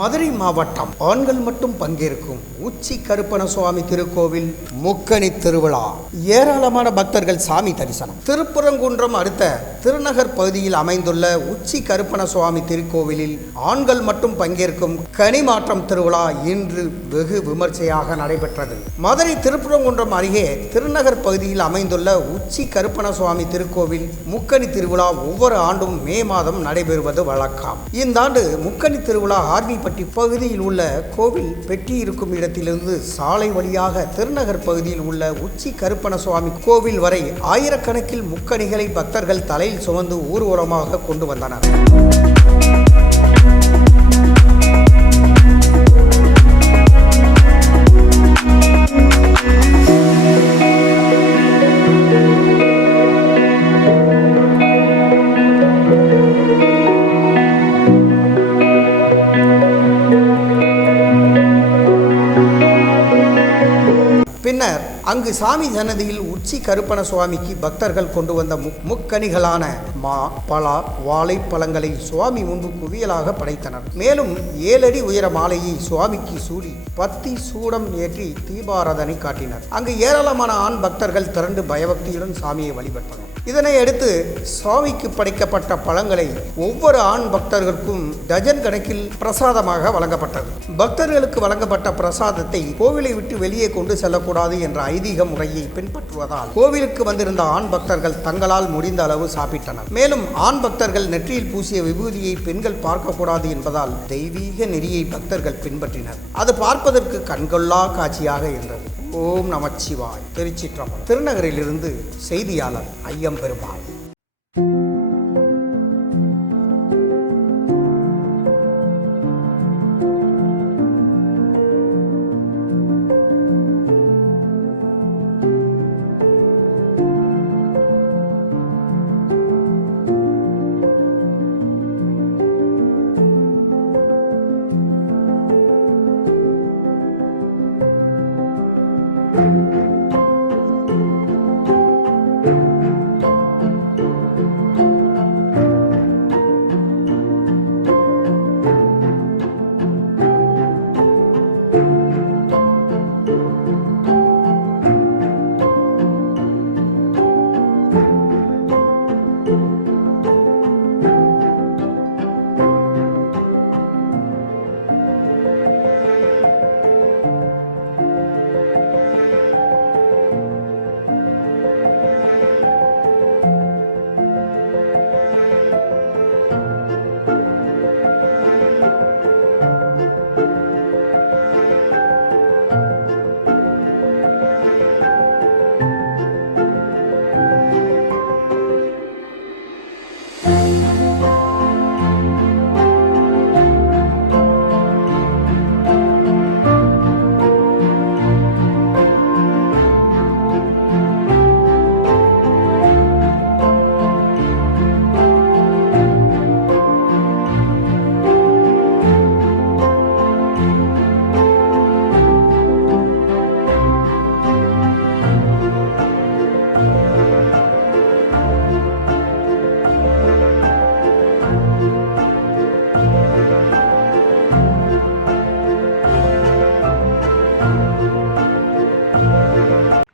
மதுரை மாவட்டம் ஆண்கள் மட்டும் பங்கேற்கும் உச்சி கருப்பண சுவாமி திருக்கோவில் முக்கணி திருவிழா. ஏராளமான பக்தர்கள் சாமி தரிசனம். திருப்பரங்குன்றம் அடுத்த திருநகர் பகுதியில் அமைந்துள்ள உச்சி கருப்பண சுவாமி திருக்கோவிலில் ஆண்கள் மட்டும் பங்கேற்கும் கனிமாற்றம் திருவிழா இன்று வெகு விமர்சையாக நடைபெற்றது. மதுரை திருப்பரங்குன்றம் அருகே திருநகர் பகுதியில் அமைந்துள்ள உச்சி கருப்பண சுவாமி திருக்கோவில் முக்கணி திருவிழா ஒவ்வொரு ஆண்டும் மே மாதம் நடைபெறுவது வழக்கம். இந்த ஆண்டு முக்கணி திருவிழா ஆர்விப்பட்டி பகுதியில் உள்ள கோவில் பெட்டி இருக்கும் இடத்திலிருந்து சாலை வழியாக திருநகர் பகுதியில் உள்ள உச்சி கருப்பண சுவாமி கோவில் வரை ஆயிரக்கணக்கில் முக்கணிகளை பக்தர்கள் தலையில் சுமந்து ஊர்வலமாக கொண்டு வந்தனர். அங்கு சாமி சன்னதியில் உச்சி கருப்பண சுவாமிக்கு பக்தர்கள் கொண்டு வந்த மு- முக்கணிகளான மா பலா வாழைப்பழங்களை சுவாமி முன்பு குவியலாக படைத்தனர். மேலும் ஏழடி உயர மாலையை சுவாமிக்கு சூடி பத்தி சூடம் ஏற்றி தீபாராதனை காட்டினர். அங்கு ஏராளமான ஆண் பக்தர்கள் திரண்டு பயபக்தியுடன் சாமியை வழிபட்டனர். இதனை அடுத்து சுவாமிக்கு படைக்கப்பட்ட பழங்களை ஒவ்வொரு ஆண் பக்தர்களுக்கும் டஜன் கணக்கில் பிரசாதமாக வழங்கப்பட்டது. பக்தர்களுக்கு வழங்கப்பட்ட பிரசாதத்தை கோவிலை விட்டு வெளியே கொண்டு செல்லக்கூடாது என்ற ஐதீக முறையை பின்பற்றுவதால் கோவிலுக்கு வந்திருந்த ஆண் பக்தர்கள் தங்களால் முடிந்த அளவு சாப்பிட்டனர். மேலும் ஆண் பக்தர்கள் நெற்றியில் பூசிய விபூதியை பெண்கள் பார்க்கக்கூடாது என்பதால் தெய்வீக நெறியை பக்தர்கள் பின்பற்றினர். அது பார்ப்பதற்கு கண்கொள்ளா காட்சியாக இருந்தது. ஓம் நமச்சிவாய். திருச்சிற்றம்பலம். திருநகரிலிருந்து செய்தியாளர் Ayyam Perumal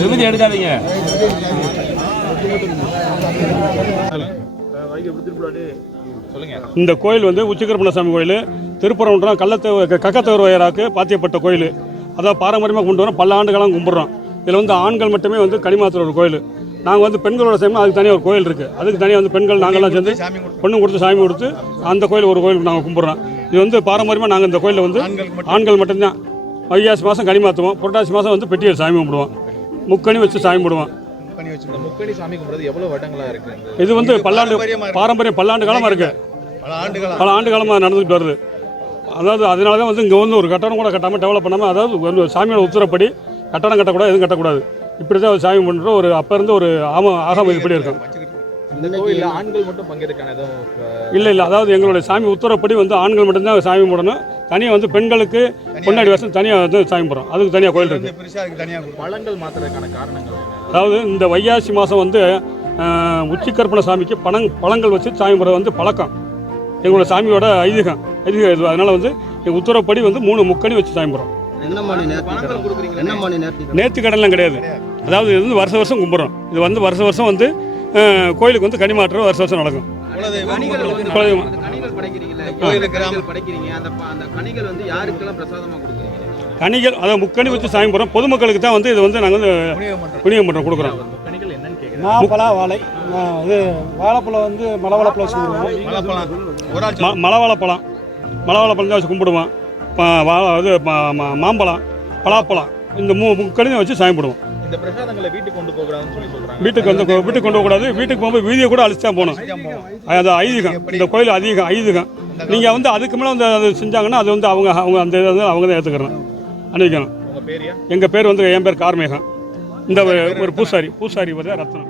விபதி எடுக்காதீங்க. இந்த கோயில் வந்து உச்சிகருப்பணசாமி கோயில் திருப்பரங்குன்றம் கள்ளத்தேவர் கக்கத்தேவர் வயராக்கு பாத்தியப்பட்ட கோயில். அதாவது பாரம்பரியமாக கொண்டு வரோம் பல ஆண்டுகளாக கும்பிட்றோம். இதில் வந்து ஆண்கள் மட்டுமே வந்து கனிமாத்திர ஒரு கோயில். நாங்கள் வந்து பெண்களோட சேர்ந்து அதுக்கு தனியாக ஒரு கோயில் இருக்குது அதுக்கு தனியாக வந்து பெண்கள் நாங்கள்லாம் சேர்ந்து பொண்ணு கொடுத்து சாமி கொடுத்து அந்த கோயில் ஒரு கோயில் நாங்கள் கும்பிட்றோம். இது வந்து பாரம்பரியமாக நாங்கள் இந்த கோயிலில் வந்து ஆண்கள் மட்டும்தான். வைகாசி மாதம் கனி மாற்றுவோம் புரட்டாசி மாதம் வந்து பெட்டியில் சாமி கும்பிடுவோம். முக்கணி வச்சு சாமி கும்பிடுவோம். முக்கணி சாமி கும்பிடுறது இது வந்து பல்லாண்டு பாரம்பரியம் பல்லாண்டு காலமாக இருக்குது பல ஆண்டு காலமாக நடந்துகிட்டு வருது. அதாவது அதனால தான் வந்து இங்கே வந்து ஒரு கட்டடம் கூட கட்டாமல் டெவலப் பண்ணாமல் அதாவது ஒரு சாமியோட உத்தரப்படி கட்டடம் கட்டக்கூடாது எதுவும் கட்டக்கூடாது. இப்படி தான் சாமி பண்ணுற ஒரு அப்போ இருந்து ஒரு ஆம ஆகாம இப்படி இருக்கும். இல்லை இல்லை. அதாவது எங்களுடைய சாமி உத்தரப்படி வந்து ஆண்கள் மட்டும்தான் சாமி போடணும் தனியாக வந்து பெண்களுக்கு பொன்னாடி வருஷம் தனியாக வந்து சாமி போடுறோம் அதுக்கு தனியாக கோயில் இருக்குது பழங்கள் காரணங்கள்? அதாவது இந்த வைகாசி மாதம் வந்து ஆஹ், உச்சி கற்பனை சாமிக்கு பணங் பழங்கள் வச்சு சாமி போடுறது வந்து பழக்கம். எங்களோட சாமியோட ஐதீகம் ஐதீகம் இது. அதனால் வந்து எங்கள் உத்தரப்படி வந்து மூணு முக்கணி வச்சு சாமி போடுறோம். நேர்த்தி கடன்லாம் கிடையாது. அதாவது இது வந்து வருஷ வருஷம் கும்பிட்றோம். இது வந்து வருஷ வருஷம் வந்து கோயிலுக்கு வந்து கனி மாற்றம் வருஷ வருஷம் நடக்கும். கனிகள் வந்து குலதெய்வம். அந்த கனிகள் படைக்கிறீங்கல்ல கோயில் கனிகள் படைக்கிறீங்க. அந்த ப- அந்த கனிகள் வந்து யாருக்கெல்லாம் பிரசாதமா கொடுக்குறீங்க? கனிகள் அதாவது முக்கணி வச்சு சாமி போடுறோம். பொதுமக்களுக்கு தான் வந்து இது வந்து நாங்கள் வந்து புனியம் பண்ணுறோம் கொடுக்குறோம். மாப்பழம் வாழை. இது வாழைப்பழம் வந்து மலவாழைப்பழம் சொல்லுவோம் பழப்பழம் ஒரு ஆள் ம மலவாழைப்பழம் மலவாழைப்பழம் தான் வச்சு கும்பிடுவோம். ப- வா- இது ம- ம- மாம்பழம் பலாப்பழம். இந்த மூ முக்கணி தான் வச்சு சாமி போடுவோம். இந்த பிரசாதங்களை வீட்டுக்கு கொண்டு போகக்கூடாதுன்னு சொல்லி சொல்றாங்க. வீட்டுக்கு வந்து வீட்டுக்கு கொண்டு போகக்கூடாது. வீட்டுக்கு போகும்போது வீதியை கூட அழிச்சு தான் போகணும் அது ஐதீகம். இந்த கோயில் அதிகம் ஐதீகம். நீங்கள் வந்து அதுக்கு மேலே வந்து அது செஞ்சாங்கன்னா அது வந்து அவங்க அவங்க அந்த இதை வந்து அவங்க தான் ஏற்றுக்கிறோம் அணிவிக்கணும் எங்கள் பேர் வந்து என் பேர் கார்மேகம். இந்த ஒரு- ஒரு பூசாரி பூசாரி வந்து ரத்னம்.